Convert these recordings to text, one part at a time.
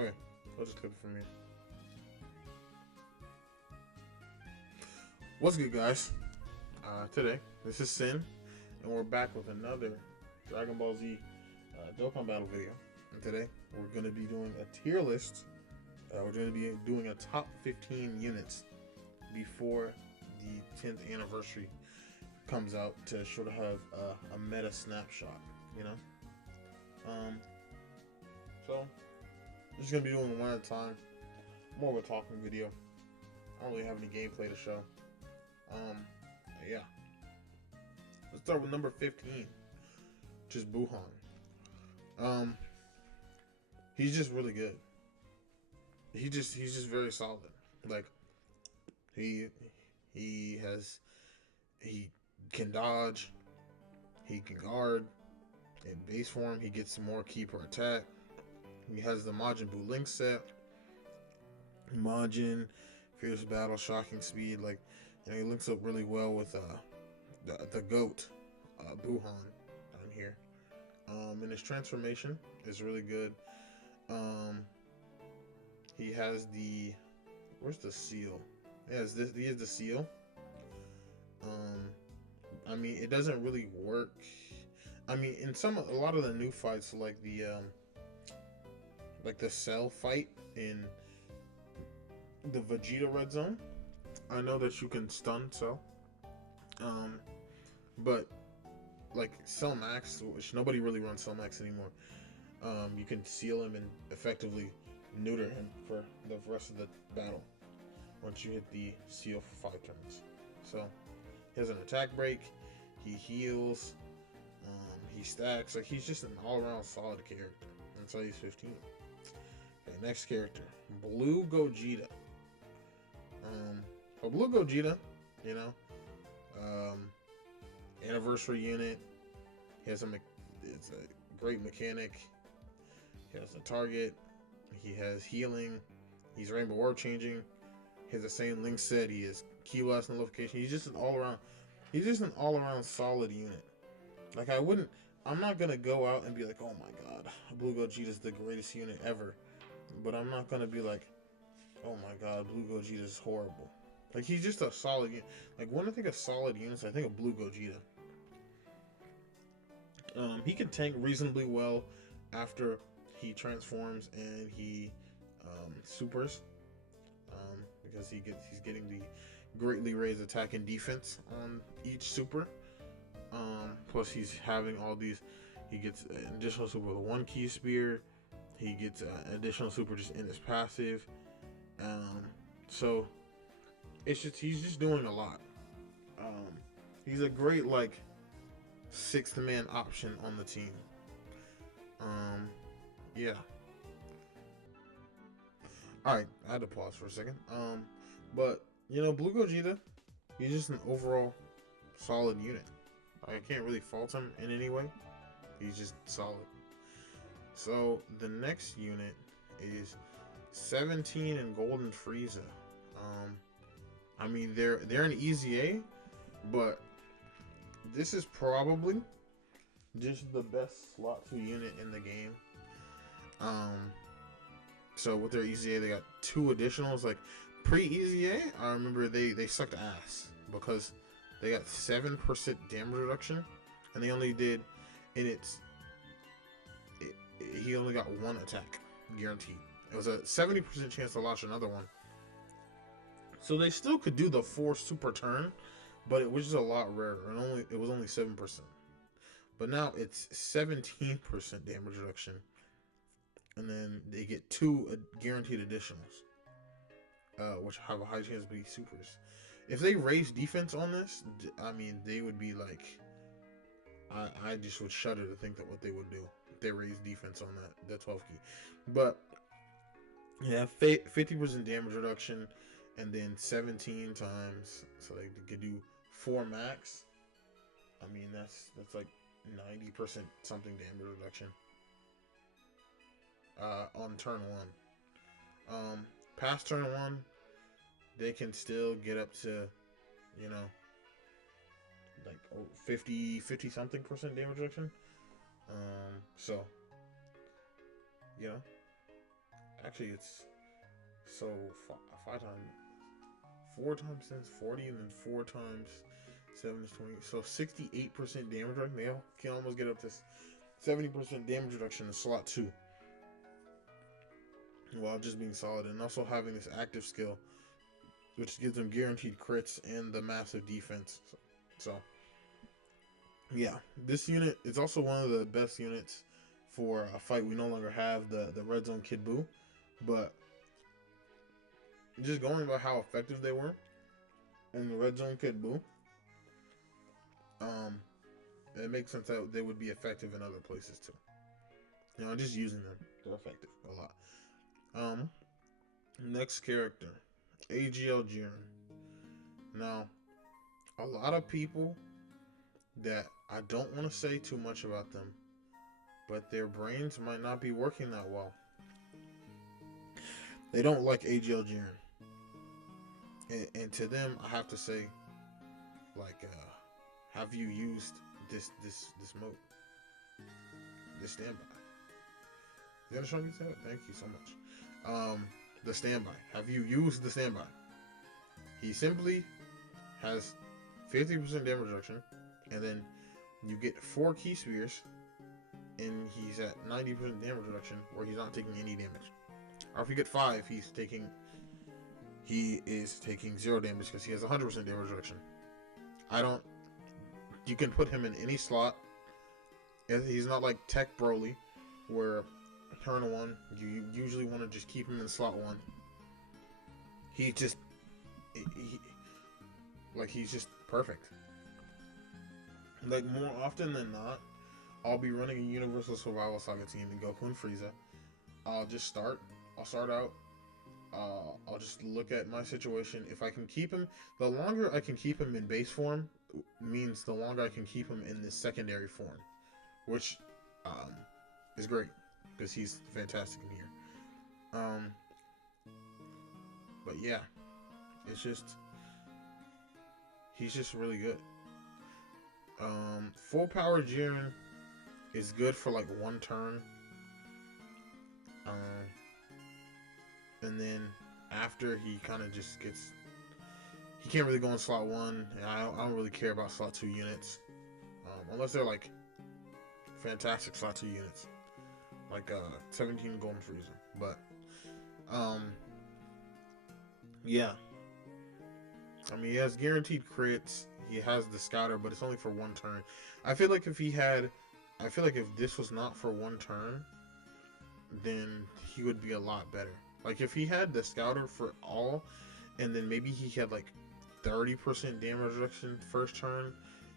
Okay, I'll just clip it from here. What's good, guys? Today, this is Sin, and we're back with another Dragon Ball Z Dokkan battle video. And today, we're going to be doing a tier list. We're going to be doing a top 15 units before the 10th anniversary comes out to sort of have a meta snapshot, you know? So, just going to be doing one at a time. More of a talking video. I don't really have any gameplay to show. Yeah. Let's start with number 15, which is Buhan. He's just really good. He's just very solid. Like, he can dodge, he can guard. In base form, he gets more ki per attack. He has the Majin Buu Link set. Majin, fierce battle, shocking speed. Like, you know, he links up really well with the GOAT, Buhan, down here. And his transformation is really good. He has the, where's the seal? He has the seal. I mean, it doesn't really work. I mean, in a lot of the new fights, like the Cell fight in the Vegeta Red Zone, I know that you can stun Cell. But like Cell Max, which nobody really runs Cell Max anymore, you can seal him and effectively neuter him for the rest of the battle once you hit the seal for 5 turns. So he has an attack break, he heals, he stacks. Like, he's just an all-around solid character. That's why he's 15. Okay, next character, Blue Gogeta. Blue Gogeta, you know, anniversary unit. He has it's a great mechanic. He has a target. He has healing. He's Rainbow Orb changing. He has the same link set. He has ki blast nullification. He's just an all-around. He's just an all-around solid unit. Like, I'm not gonna go out and be like, oh my god, Blue Gogeta is the greatest unit ever. But I'm not gonna be like, oh my god, Blue Gogeta is horrible. Like, he's just a solid unit. Like, when I think of solid units, I think of Blue Gogeta. He can tank reasonably well after he transforms and he supers. Because he's getting the greatly raised attack and defense on each super. Plus he's having all these. He gets an additional super with 1 ki spear. He gets an additional super just in his passive. So he's just doing a lot. He's a great, like, 6th man option on the team. Yeah. Alright, I had to pause for a second. But, you know, Blue Gogeta, he's just an overall solid unit. I can't really fault him in any way. He's just solid. So, the next unit is 17 and Golden Frieza. I mean, they're an easy A, but this is probably just the best slot 2 unit in the game. So with their easy A, they got 2 additionals. Like, pre-easy A, I remember they sucked ass because they got 7% damage reduction, and they only did he only got 1 attack guaranteed. It was a 70% chance to launch another one. So they still could do the 4 super turn, but it was just a lot rarer, and it was only 7%. But now it's 17% damage reduction, and then they get 2 guaranteed additionals, which have a high chance to be supers. If they raise defense on this, I mean, they would be like, I just would shudder to think that what they would do if they raise defense on the 12 ki. But yeah, 50% damage reduction, and then 17 times, so they could do 4 max. I mean, that's like 90% something damage reduction on turn 1. Past turn 1, they can still get up to, you know, like 50 something percent damage reduction. So, you know, actually it's so 5 times, 4 times 10 is 40, and then 4 times 7 is 20. So 68% damage reduction. They can almost get up to 70% damage reduction in slot 2, while just being solid, and also having this active skill, which gives them guaranteed crits and the massive defense. So yeah, this unit is also one of the best units for a fight. We no longer have the Red Zone Kid Buu, but just going by how effective they were in the Red Zone Kid Buu, it makes sense that they would be effective in other places too. You know, just using them, they're effective a lot. Next character, AGL Jiren. Now, a lot of people that I don't want to say too much about them, but their brains might not be working that well. They don't like AGL Jiren. And to them, I have to say, like, have you used this mode? This standby. You gonna show me that? Thank you so much. The standby. Have you used the standby? He simply has 50% damage reduction, and then you get 4 key spheres, and he's at 90% damage reduction, where he's not taking any damage. Or if you get 5, he is taking 0 damage because he has 100% damage reduction. You can put him in any slot. He's not like Tech Broly, where turn 1, you usually want to just keep him in slot 1. He's just perfect. Like, more often than not, I'll be running a Universal Survival Saga team in Goku and Frieza. I'll start out. I'll just look at my situation. If I can keep him, the longer I can keep him in base form means the longer I can keep him in this secondary form, which is great because he's fantastic in here. But yeah, he's just really good. Full power Jiren is good for like 1 turn. And then after, he kind of just gets... He can't really go in slot 1, and I don't really care about slot 2 units. Unless they're like fantastic slot 2 units. Like 17 Golden Frieza. But, yeah. I mean, he has guaranteed crits. He has the Scouter, but it's only for 1 turn. I feel like if this was not for 1 turn, then he would be a lot better. Like, if he had the Scouter for all, and then maybe he had like 30% damage reduction first turn,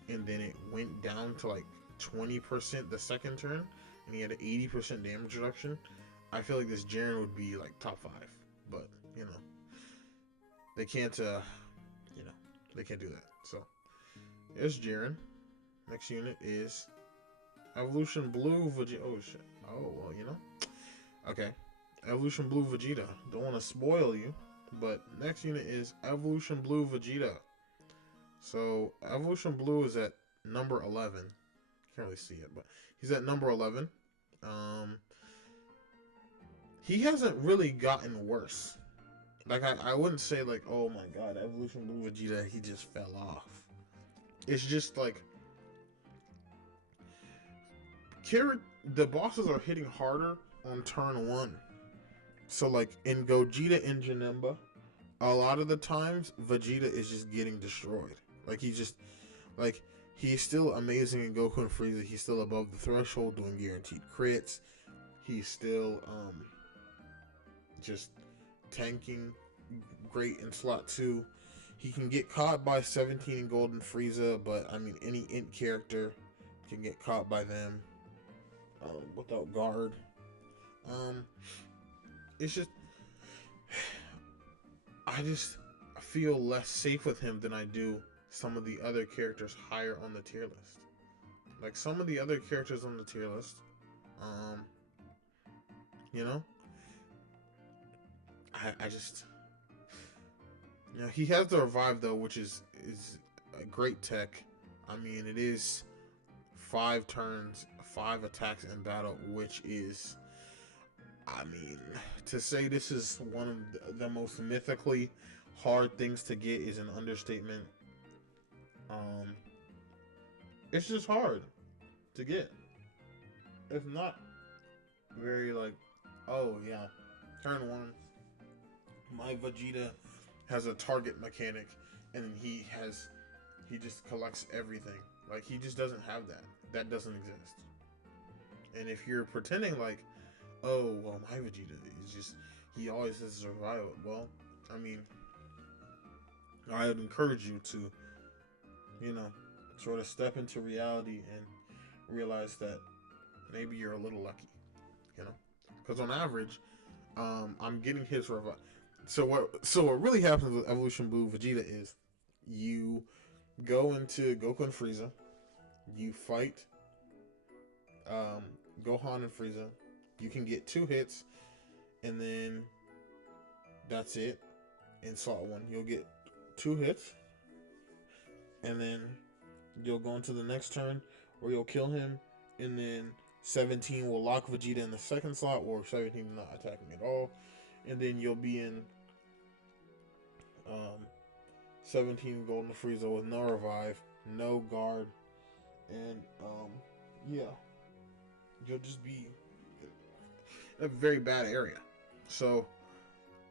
and then it went down to like 20% the second turn, and he had an 80% damage reduction, I feel like this Jiren would be like top 5. But, you know, they can't do that. So, there's Jiren. Next unit is Evolution Blue Vegeta. Oh, shit. Oh, well, you know. Okay. Evolution Blue Vegeta. Don't want to spoil you, but next unit is Evolution Blue Vegeta. So, Evolution Blue is at number 11. Can't really see it, but he's at number 11. He hasn't really gotten worse. Like, I wouldn't say, like, oh my god, Evolution Blue Vegeta, he just fell off. It's just, like, the bosses are hitting harder on turn 1. So, like, in Gogeta and Janemba, a lot of the times, Vegeta is just getting destroyed. Like, he's still amazing in Goku and Frieza. He's still above the threshold doing guaranteed crits. He's still, just tanking great in slot 2. He can get caught by 17 in Golden Frieza, but, I mean, any int character can get caught by them without guard. It's just, I feel less safe with him than I do some of the other characters higher on the tier list. Like, some of the other characters on the tier list, you know, I just, you know, he has the revive though, which is a great tech. I mean, it is 5 turns, 5 attacks in battle, which is I mean, to say this is one of the most mythically hard things to get is an understatement. Um, it's just hard to get. It's not very like, oh yeah, turn one. My Vegeta has a target mechanic, and he just collects everything. Like he just doesn't have that. That doesn't exist. And if you're pretending like, oh well, my Vegeta is just he always has survival. Well, I mean, I would encourage you to, you know, sort of step into reality and realize that maybe you're a little lucky, you know, because on average, I'm getting his revival. So what really happens with Evolution Blue Vegeta is you go into Goku and Frieza, you fight um, Gohan and Frieza. You can get 2 hits, and then that's it. In slot 1, you'll get 2 hits, and then you'll go into the next turn where you'll kill him, and then 17 will lock Vegeta in the second slot, or 17 not attacking at all, and then you'll be in um, 17 Golden Frieza with no revive, no guard, and yeah, you'll just be in a very bad area. So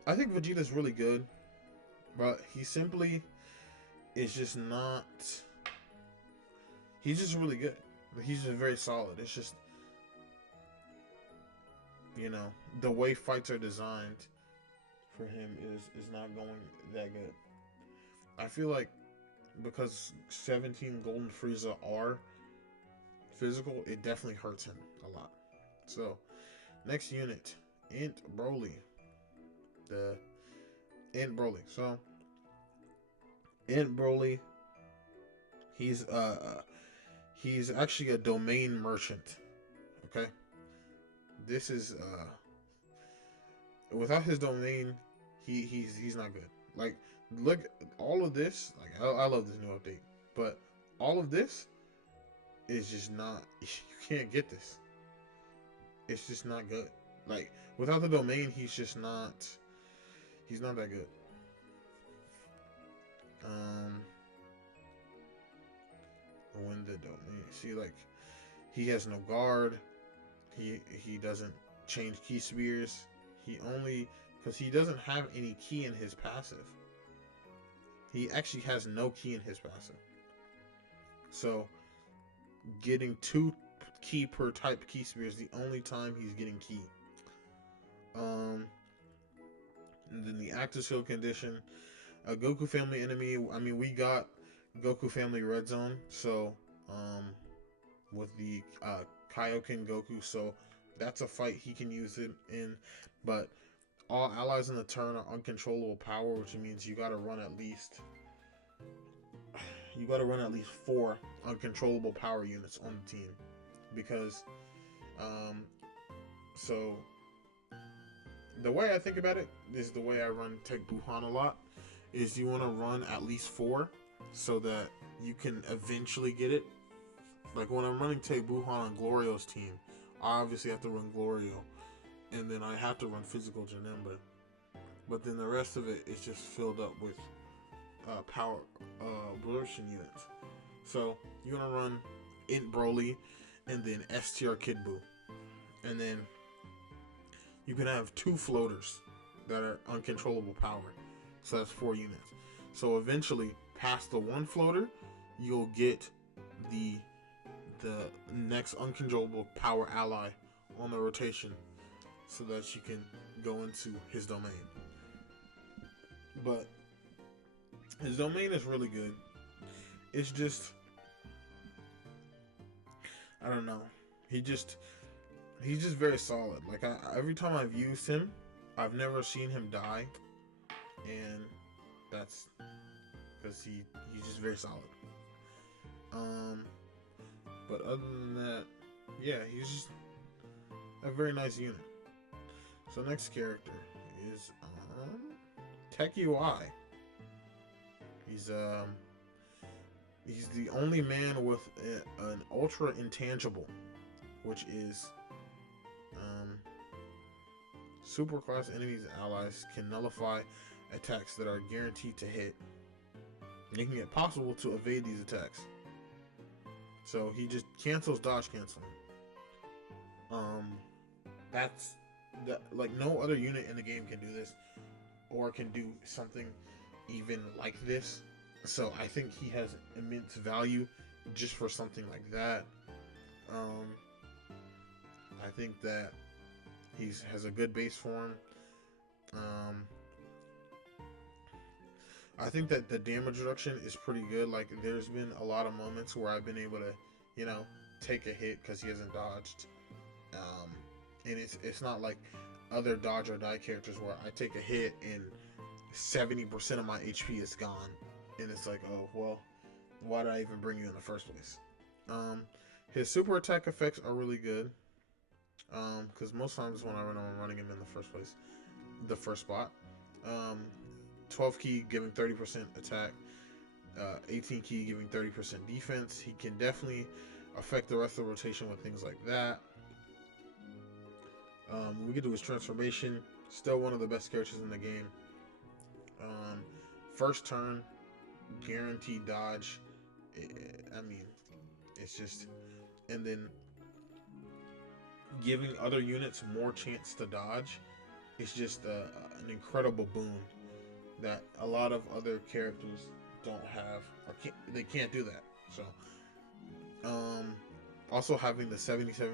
I think Vegeta's really good, but he simply is just not. He's just really good. He's just very solid. It's just, you know, the way fights are designed for him is not going that good. I feel like because 17 Golden Frieza are physical, it definitely hurts him a lot. So, next unit, Int Broly. The Int Broly. So, Int Broly, he's actually a domain merchant. Okay? This is without his domain, he's not good. Like, look, all of this, like I love this new update, but all of this is just not. You can't get this. It's just not good. Like without the domain, he's just not. He's not that good. Um, when the domain, see, like he has no guard. He doesn't change key spears. He only because he doesn't have any key in his passive. He actually has no key in his passive. So getting 2 key per type key spear is the only time he's getting key. And then the active skill condition, a Goku family enemy. I mean, we got Goku family red zone, so with the Kaioken Goku, so that's a fight he can use it in. But all allies in the turn are uncontrollable power, which means you gotta run at least 4 uncontrollable power units on the team, because so the way I think about it is the way I run Tech Buhan a lot is you want to run at least 4 so that you can eventually get it. Like when I'm running Tech Buhan on Glorio's team, I obviously have to run Glorio, and then I have to run Physical Janemba, but then the rest of it is just filled up with power absorption units. So you're gonna run Int Broly and then STR Kid Buu, and then you can have 2 floaters that are uncontrollable power. So that's 4 units. So eventually, past the 1 floater, you'll get the next uncontrollable power ally on the rotation, so that you can go into his domain. But his domain is really good. It's just, I don't know. He's just very solid. Like every time I've used him, I've never seen him die, and that's because he's just very solid. But other than that, yeah, he's just a very nice unit. So next character is Tech UI. He's the only man with an ultra intangible, which is Superclass enemies and allies can nullify attacks that are guaranteed to hit, making it possible to evade these attacks. So he just cancels dodge canceling. That's like no other unit in the game can do this, or can do something even like this. So I think he has immense value just for something like that. I think that he has a good base form. I think that the damage reduction is pretty good. Like, there's been a lot of moments where I've been able to, you know, take a hit because he hasn't dodged. And it's not like other dodge or die characters where I take a hit and 70% of my HP is gone. And it's like, oh, well, why did I even bring you in the first place? His super attack effects are really good. Because most times when I run him, I'm running him in the first place. The first spot. 12 key giving 30% attack. 18 key giving 30% defense. He can definitely affect the rest of the rotation with things like that. We get to his transformation. Still one of the best characters in the game. First turn, guaranteed dodge. I mean, it's just... And then giving other units more chance to dodge. It's just an incredible boon that a lot of other characters don't have, or they can't do that. So, also having the 77%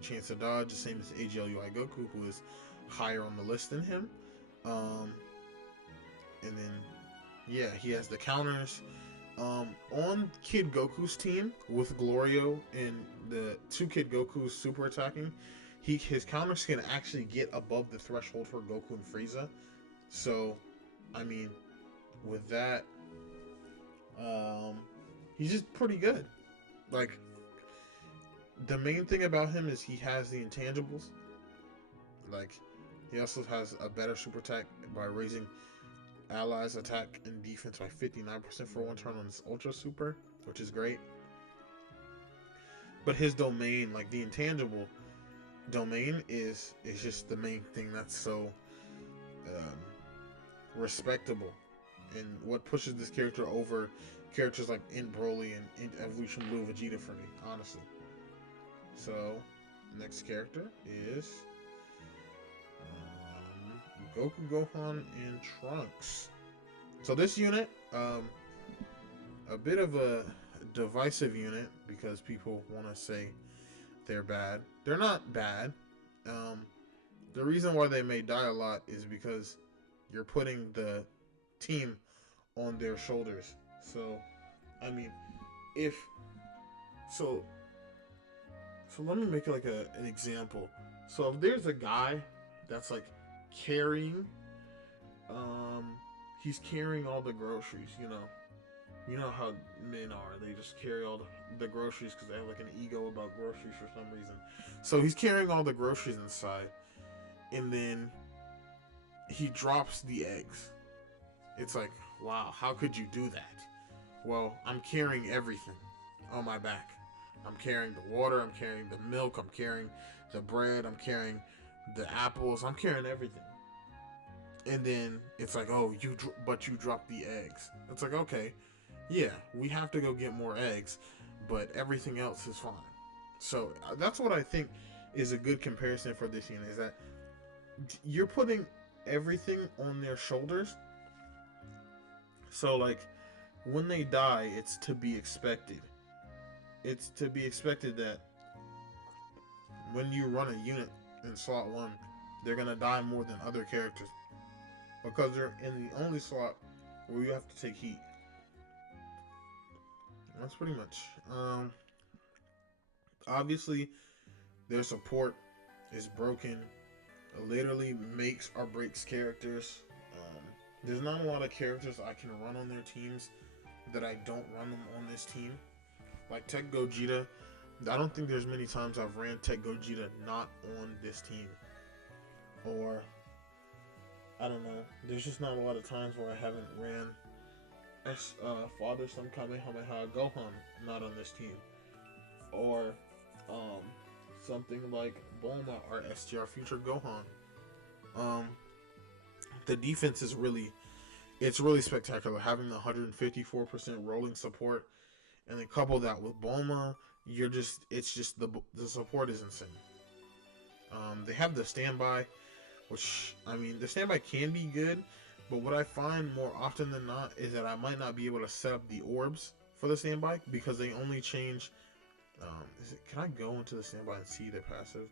chance to dodge, the same as AGLUI Goku, who is higher on the list than him. And then, yeah, he has the counters. On Kid Goku's team with Glorio and the two Kid Gokus super attacking, his counters can actually get above the threshold for Goku and Frieza. So, I mean, with that, he's just pretty good. Like, the main thing about him is he has the intangibles. Like, he also has a better super attack by raising allies attack and defense by 59% for one turn on his ultra super, which is great. But his domain, like the intangible domain, is just the main thing that's so respectable, and what pushes this character over characters like Int Broly and Int Evolution Blue Vegeta for me, honestly. So, next character is Goku, Gohan, and Trunks. So this unit, a bit of a divisive unit because people want to say they're bad. They're not bad. The reason why they may die a lot is because you're putting the team on their shoulders. So, I mean, so let me make like an example. So if there's a guy that's like carrying, he's carrying all the groceries, you know how men are, they just carry all the groceries because they have like an ego about groceries for some reason. So he's carrying all the groceries inside, and then he drops the eggs. It's like, wow, how could you do that? Well, I'm carrying everything on my back. I'm carrying the water, I'm carrying the milk, I'm carrying the bread, I'm carrying the apples, I'm carrying everything. And then it's like, oh, but you dropped the eggs. It's like, okay, yeah, we have to go get more eggs, but everything else is fine. So that's what I think is a good comparison for this unit, is that you're putting everything on their shoulders. So, like, when they die, it's to be expected. It's to be expected that when you run a unit in slot 1, they're going to die more than other characters, because they're in the only slot where you have to take heat. That's pretty much. Obviously, their support is broken. It literally makes or breaks characters. There's not a lot of characters I can run on their teams that I don't run them on this team. Like Tech Gogeta, I don't think there's many times I've ran Tech Gogeta not on this team. Or, I don't know, there's just not a lot of times where I haven't ran Father Son Kamehameha Gohan not on this team. Or something like Bulma or STR Future Gohan. Um, the defense is it's really spectacular. Having the 154% rolling support, and then couple that with Bulma, it's just the support is insane. They have the standby, which, I mean, the standby can be good, but what I find more often than not is that I might not be able to set up the orbs for the standby because they only change. Can I go into the standby and see their passive?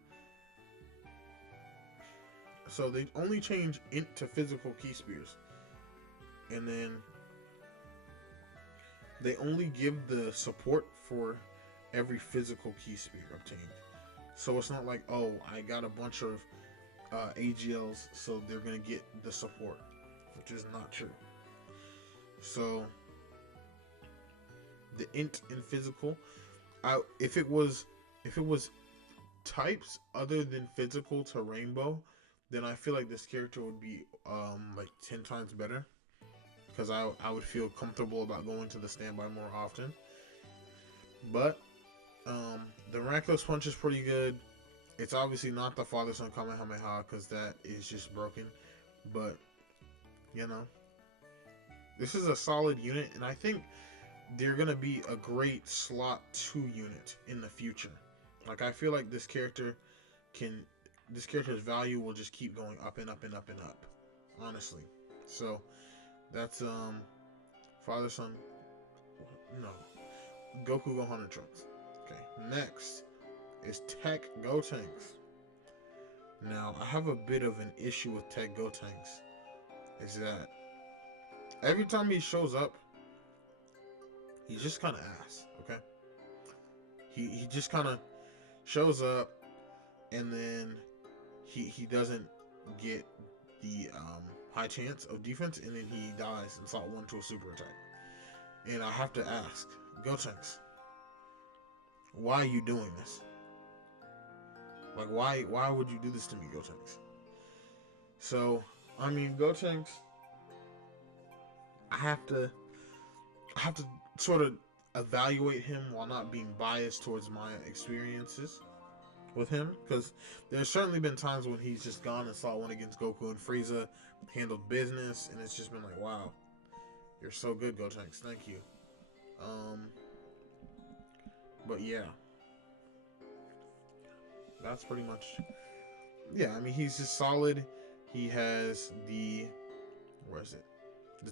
So they only change into physical key spears, and then they only give the support for every physical key spear obtained. So it's not like, oh, I got a bunch of AGLs, so they're gonna get the support, which is not true. So the int in physical, if it was types other than physical to rainbow, then I feel like this character would be like 10 times better, because I would feel comfortable about going to the standby more often. But the miraculous punch is pretty good. It's obviously not the father son Kamehameha, because that is just broken, but you know, this is a solid unit, and I think they're gonna be a great slot 2 unit in the future. Like, I feel like this character's value will just keep going up and up and up and up, honestly. So that's father son, no, Goku, Gohan, and Trunks. Okay, next is Tech Gotenks. Now, I have a bit of an issue with Tech Gotenks, is that every time he shows up, he's just kind of ass, okay? He just kind of shows up, and then he doesn't get the high chance of defense, and then he dies in slot 1 to a super attack. And I have to ask, Gotenks, why are you doing this? Like, why would you do this to me, Gotenks? So, I mean, Gotenks, I have to sort of evaluate him while not being biased towards my experiences with him, because there's certainly been times when he's just gone and saw one against Goku and Frieza, handled business, and it's just been like, wow, you're so good, Gotenks, thank you. But yeah, that's pretty much, yeah, I mean, he's just solid. He has the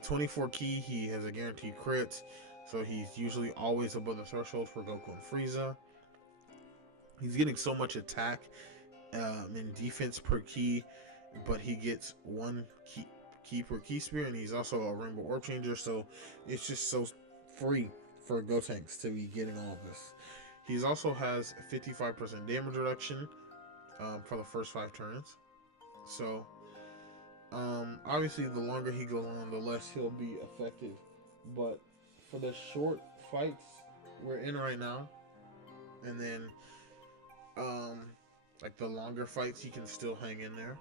24 key. He has a guaranteed crit, so he's usually always above the threshold for Goku and Frieza. He's getting so much attack and defense per key, but he gets 1 key per key spear, and he's also a rainbow orb changer, so it's just so free for Gotenks to be getting all of this. He also has 55% damage reduction for the first 5 turns. So obviously the longer he goes on, the less he'll be effective. But for the short fights we're in right now, and then like the longer fights, he can still hang in there.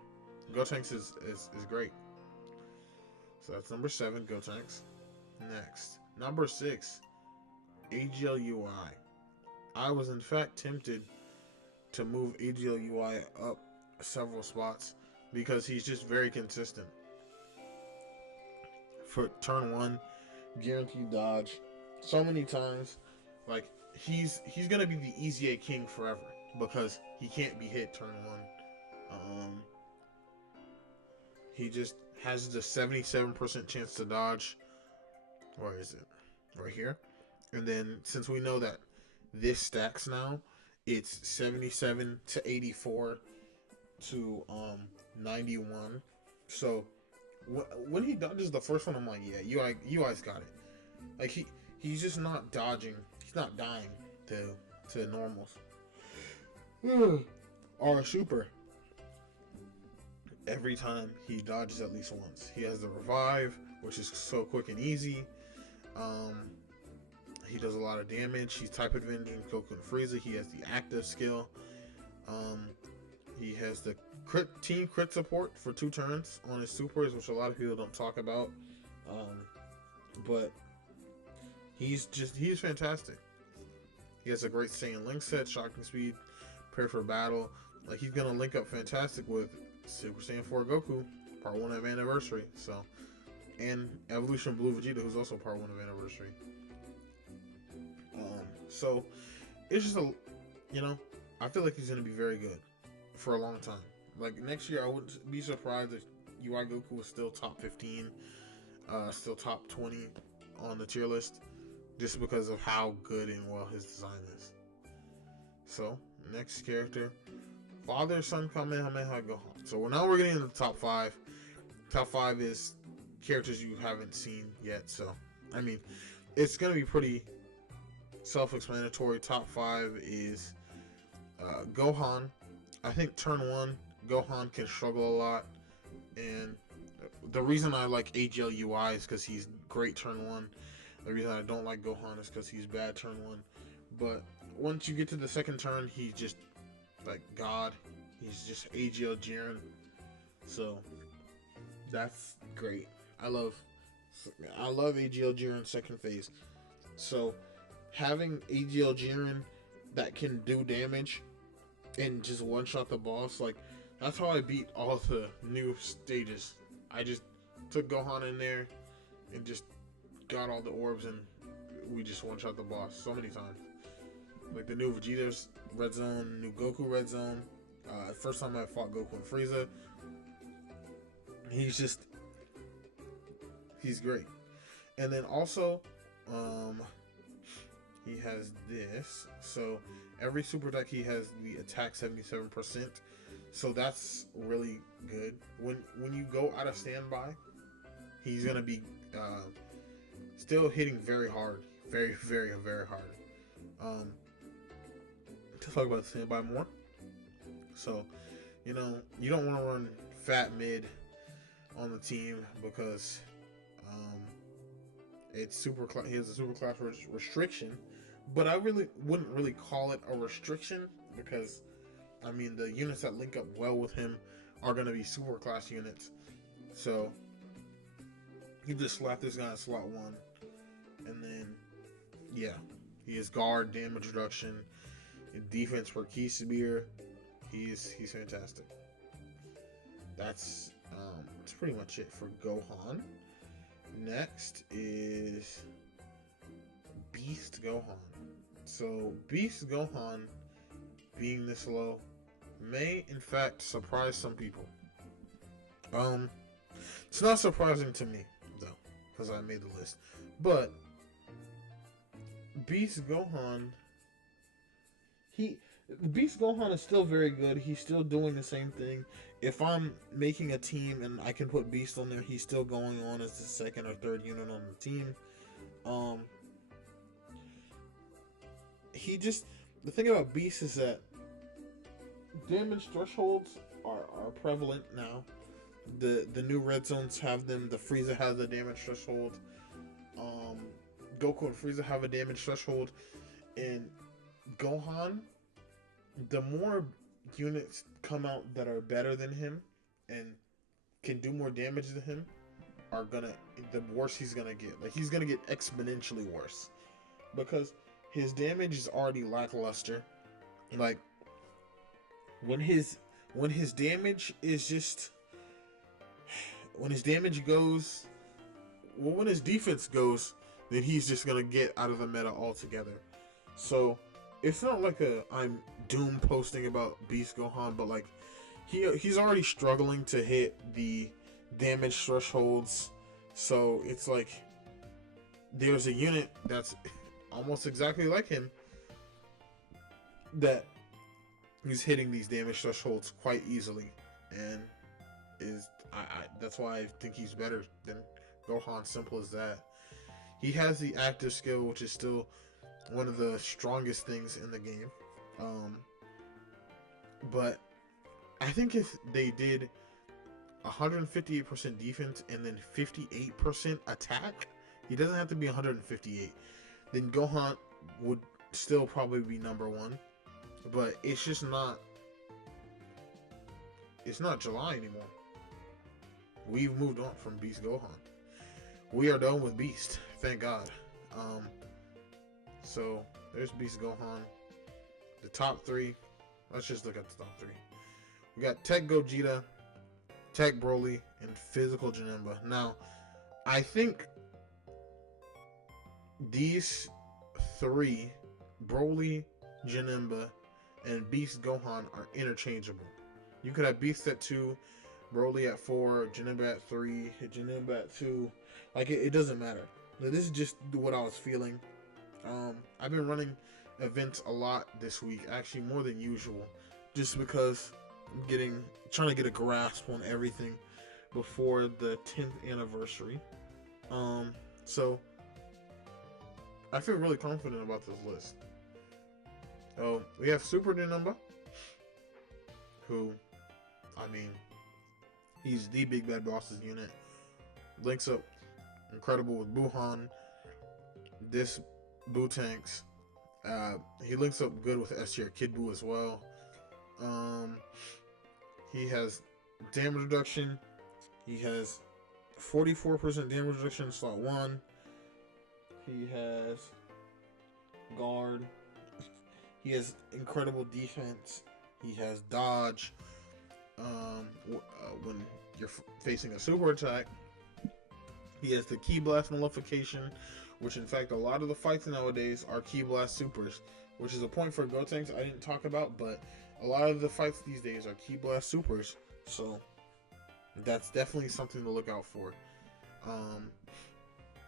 Gotenks is great. So that's number 7, Gotenks. Next, number 6, AGLUI. I was in fact tempted to move AGLUI up several spots because he's just very consistent. For turn 1, guaranteed dodge so many times. Like, he's gonna be the easy A king forever because he can't be hit turn 1. He just has the 77% chance to dodge. Where is it? Right here. And then, since we know that this stacks now, it's 77 to 84 to 91. So when he dodges the first one, I'm like, yeah, you guys got it. Like, he's just not dodging. He's not dying to normals or super. Every time he dodges at least once. He has the revive, which is so quick and easy. He does a lot of damage. He's type advantage in Goku and Frieza. He has the active skill. He has the team crit support for 2 turns on his supers, which a lot of people don't talk about. But he's fantastic. He has a great Saiyan Link set, shocking speed, prepare for battle. Like, he's gonna link up fantastic with Super Saiyan 4 Goku, Part 1 of Anniversary. So, and Evolution Blue Vegeta, who's also Part 1 of Anniversary. So it's just I feel like he's gonna be very good for a long time. Like next year, I wouldn't be surprised if UI Goku was still top 15, still top 20 on the tier list, just because of how good and well his design is. So next character, Father Son Kamehameha Gohan. So now we're getting into the top 5. Top 5 is characters you haven't seen yet. So I mean, it's gonna be pretty self-explanatory. Top 5 is Gohan. I think turn 1, Gohan can struggle a lot, and the reason I like AGL UI is because he's great turn 1. The reason I don't like Gohan is because he's bad turn 1. But once you get to the second turn, he's just like God. He's just AGL Jiren. So that's great. I love AGL Jiren second phase. So having AGL Jiren that can do damage and just one shot the boss, like that's how I beat all the new stages. I just took Gohan in there and just got all the orbs, and we just one shot the boss so many times. Like the new Vegeta's Red Zone, new Goku Red Zone. First time I fought Goku and Frieza, he's great. And then also, he has this. So every super deck he has the attack 77%. So that's really good. When you go out of standby, he's gonna be still hitting very hard, very very very hard. To talk about standby more. So you don't want to run fat mid on the team because it's super. He has a super class restriction, but I really wouldn't really call it a restriction because I mean the units that link up well with him are going to be super class units. So you just slap this guy in slot 1, and then yeah, he has guard, damage reduction, defense for key spear. He's fantastic. That's pretty much it for Gohan. Next is Beast Gohan. So Beast Gohan being this low may in fact surprise some people. It's not surprising to me though, because I made the list. But Beast Gohan, Beast Gohan is still very good. He's still doing the same thing. If I'm making a team and I can put Beast on there, he's still going on as the second or third unit on the team. The thing about Beast is that damage thresholds are prevalent now. The new red zones have them. The Frieza has the damage threshold. Goku and Frieza have a damage threshold, and Gohan, the more units come out that are better than him and can do more damage than him, the worse he's gonna get. Like he's gonna get exponentially worse because his damage is already lackluster. Like when his damage is just when his damage goes, well, when his defense goes, then he's just gonna get out of the meta altogether. So it's not like I'm doom posting about Beast Gohan, but like he's already struggling to hit the damage thresholds. So it's like there's a unit that's almost exactly like him that he's hitting these damage thresholds quite easily, and that's why I think he's better than Gohan. Simple as that. He has the active skill, which is still one of the strongest things in the game. But I think if they did 158% defense and then 58% attack, he doesn't have to be 158. Then Gohan would still probably be number 1. But it's just not. It's not July anymore. We've moved on from Beast Gohan. We are done with Beast. Thank God. So there's Beast Gohan. The top 3. Let's just look at the top 3. We got Tech Gogeta, Tech Broly, and Physical Janemba. Now, I think these three, Broly, Janemba, and Beast Gohan, are interchangeable. You could have Beast at 2, Broly at 4, Janemba at 3, Janemba at 2. Like, it doesn't matter. Now, this is just what I was feeling. I've been running events a lot this week, actually more than usual, just because I'm trying to get a grasp on everything before the 10th anniversary. So I feel really confident about this list. Oh, we have Super Janemba, who, I mean, he's the Big Bad Boss's unit. Links up incredible with Buhan. This Boo Tanks. He links up good with S tier Kid Buu as well. He has damage reduction. He has 44% damage reduction in slot 1. He has guard. He has incredible defense. He has dodge. When you're facing a super attack, he has the Ki Blast nullification, which in fact a lot of the fights nowadays are Ki Blast supers, which is a point for Gotenks I didn't talk about, but a lot of the fights these days are Ki Blast supers, so that's definitely something to look out for.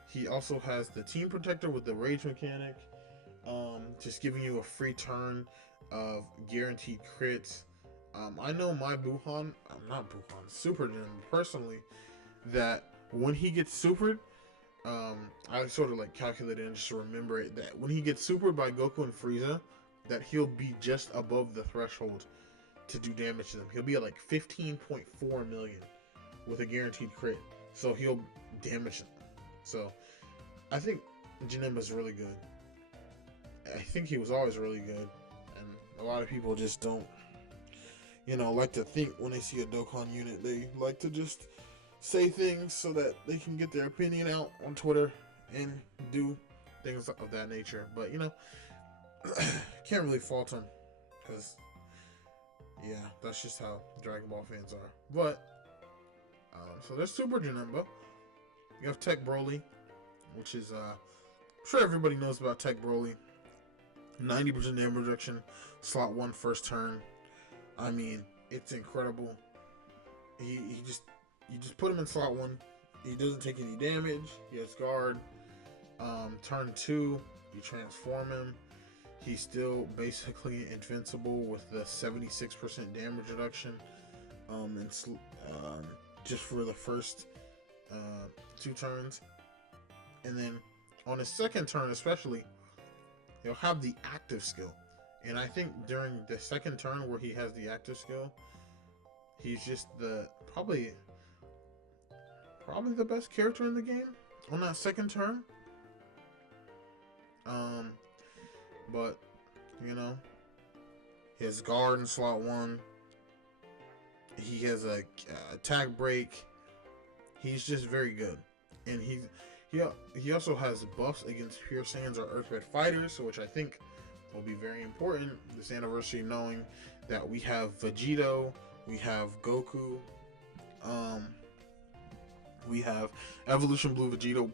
He also has the Team Protector with the Rage mechanic, just giving you a free turn of guaranteed crits. I know my Super Gym personally, that when he gets supered, I sort of like calculated and just remember it, that when he gets supered by Goku and Frieza, that he'll be just above the threshold to do damage to them. He'll be at like 15.4 million with a guaranteed crit, so he'll damage them. So I think Janemba's really good. I think he was always really good, and a lot of people just don't, like to think when they see a Dokkan unit. They like to just say things so that they can get their opinion out on Twitter and do things of that nature. But, can't really fault them, because, yeah, that's just how Dragon Ball fans are. But, so there's Super Janemba. You have Tech Broly, which is, I'm sure everybody knows about Tech Broly. 90% damage reduction, slot 1 first turn. I mean, it's incredible. You just put him in slot 1. He doesn't take any damage. He has guard. Turn 2, you transform him. He's still basically invincible with the 76% damage reduction. And just for the first 2 turns. And then on his second turn especially, he'll have the active skill. And I think during the second turn where he has the active skill, he's just probably the best character in the game on that second turn. But he has guard in slot 1. He has a attack break. He's just very good, and he also has buffs against Pure Saiyans or Earthbed fighters, which I think will be very important this anniversary, knowing that we have Vegito, we have Goku, we have Evolution Blue Vegito,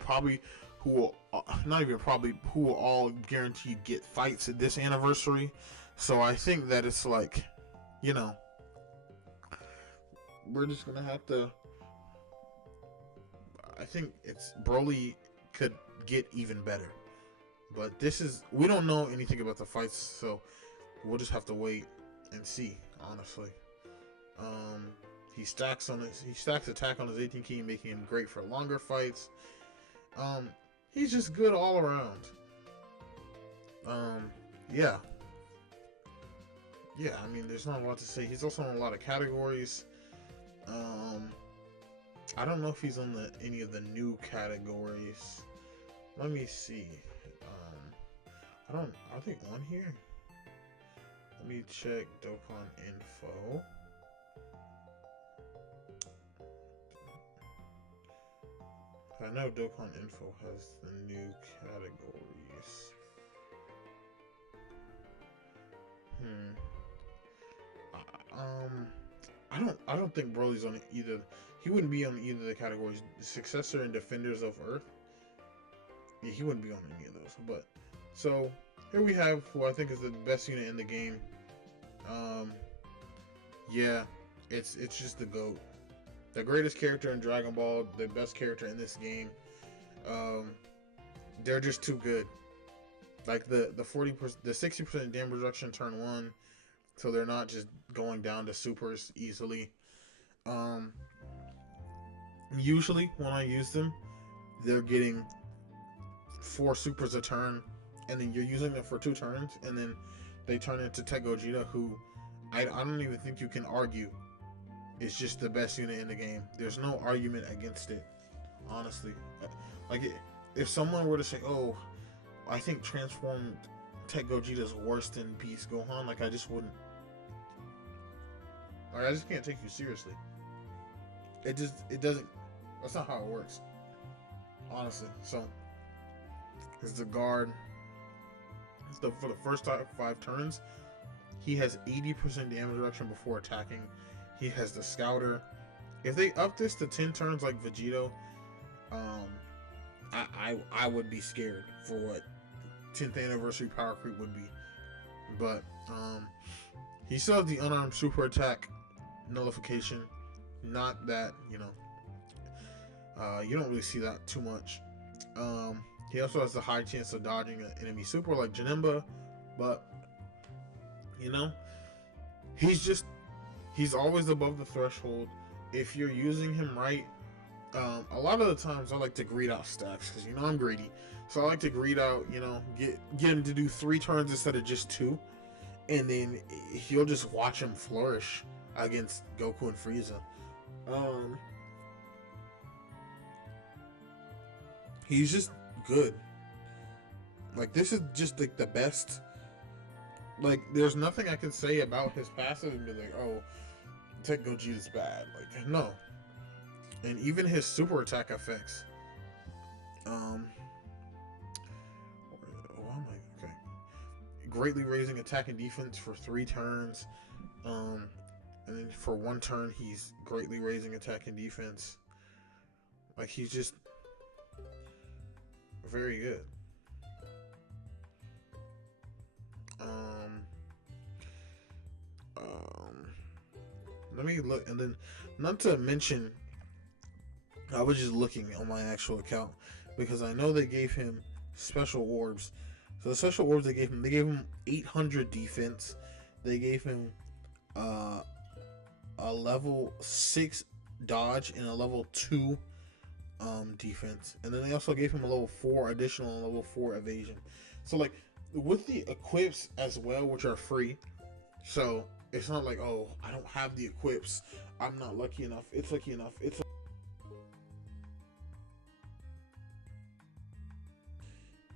who will all guaranteed get fights at this anniversary. So I think that it's like, we're just gonna have to. I think Broly could get even better, but we don't know anything about the fights, so we'll just have to wait and see. Honestly, he stacks attack on his 18 key, making him great for longer fights. He's just good all around. Yeah. I mean, there's not a lot to say. He's also in a lot of categories. I don't know if he's on any of the new categories. Let me see. Are they on here? Let me check Dokkan info. I know Dokkan info has the new categories. I don't think Broly's on either. He wouldn't be on either of the categories. Successor and Defenders of Earth. Yeah, he wouldn't be on any of those. But so here we have who I think is the best unit in the game. Yeah, it's just the GOAT. The greatest character in Dragon Ball, the best character in this game. They're just too good. Like the 40%, the 60% damage reduction turn 1, so they're not just going down to supers easily. Usually when I use them, they're getting 4 supers a turn, and then you're using them for 2 turns, and then they turn into Tech Gogeta, who I don't even think you can argue is just the best unit in the game. There's no argument against it, honestly. Like, if someone were to say, oh, I think transformed Tech Gogeta is worse than Beast Gohan, like, I just wouldn't. Like, I just can't take you seriously. It doesn't, that's not how it works, honestly. So, it's the guard. For the first 5 turns, he has 80% damage reduction before attacking. He has the Scouter. If they up this to 10 turns like Vegito, I would be scared for what 10th anniversary power creep would be. But he still has the unarmed super attack nullification. Not that, you don't really see that too much. He also has the high chance of dodging an enemy super like Janemba, but he's always above the threshold. If you're using him right, a lot of the times I like to greed out stacks because I'm greedy, so I like to greed out, get him to do 3 turns instead of just 2, and then he'll just watch him flourish against Goku and Frieza. He's just good. Like, this is just like the best. Like, there's nothing I can say about his passive and be like, oh, Tech Gogeta's bad. Like, no. And even his super attack effects. Okay. Greatly raising attack and defense for 3 turns. And then for 1 turn, he's greatly raising attack and defense. Like, he's just very good. Let me look, and then not to mention, I was just looking on my actual account because I know they gave him special orbs. So the special orbs they gave him 800 defense. They gave him a level 6 dodge and a level 2 defense, and then they also gave him a level 4 additional and level 4 evasion. So like with the equips as well, which are free, so it's not like, oh, I don't have the equips, I'm not lucky enough. It's lucky enough.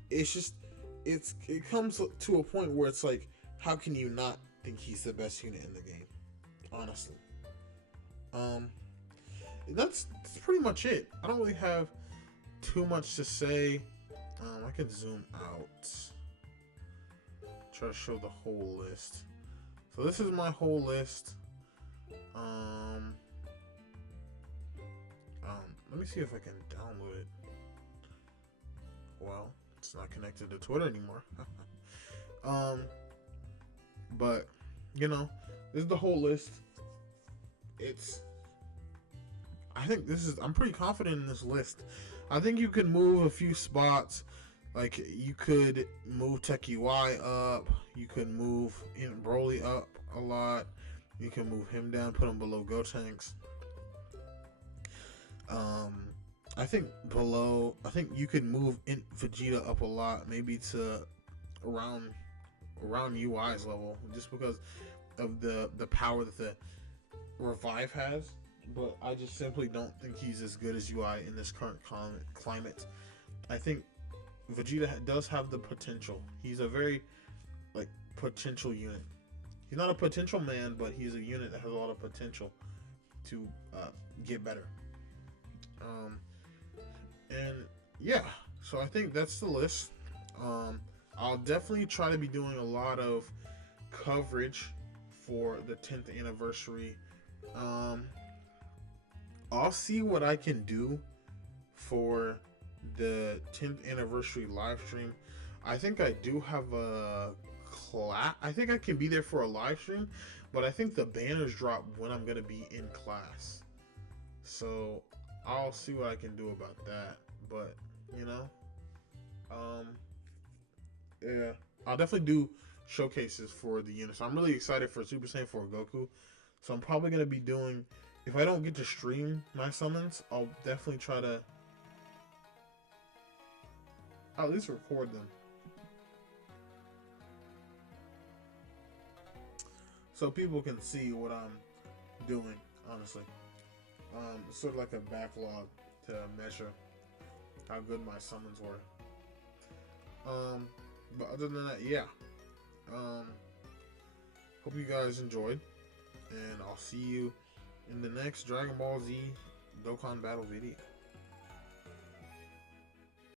It's just it comes to a point where it's like, how can you not think he's the best unit in the game? Honestly, that's pretty much it. I don't really have too much to say. I can zoom out, try to show the whole list. So this is my whole list. Let me see if I can download it. Well, it's not connected to Twitter anymore. But this is the whole list. I'm pretty confident in this list. I think you can move a few spots. Like, you could move Tech UI up. You could move Broly up a lot. You can move him down, put him below Gotenks. I think you could move Vegeta up a lot, maybe to around UI's level, just because of the power that the Revive has. But I just simply don't think he's as good as UI in this current climate. I think Vegeta does have the potential. He's a very potential unit. He's not a potential man, but he's a unit that has a lot of potential to get better. And yeah, so I think that's the list. I'll definitely try to be doing a lot of coverage for the 10th anniversary Um, I'll see what I can do for the 10th anniversary live stream. I think I do have a class. I think I can be there for a live stream, but I think the banners drop when I'm gonna be in class. So I'll see what I can do about that. But you know, um, yeah, I'll definitely do showcases for the units. I'm really excited for Super Saiyan 4 Goku. So I'm probably gonna be doing. If I don't get to stream my summons, I'll definitely try to at least record them. So people can see what I'm doing, honestly. It's sort of like a backlog to measure how good my summons were. But other than that, yeah. Hope you guys enjoyed, and I'll see you in the next Dragon Ball Z Dokkan battle video.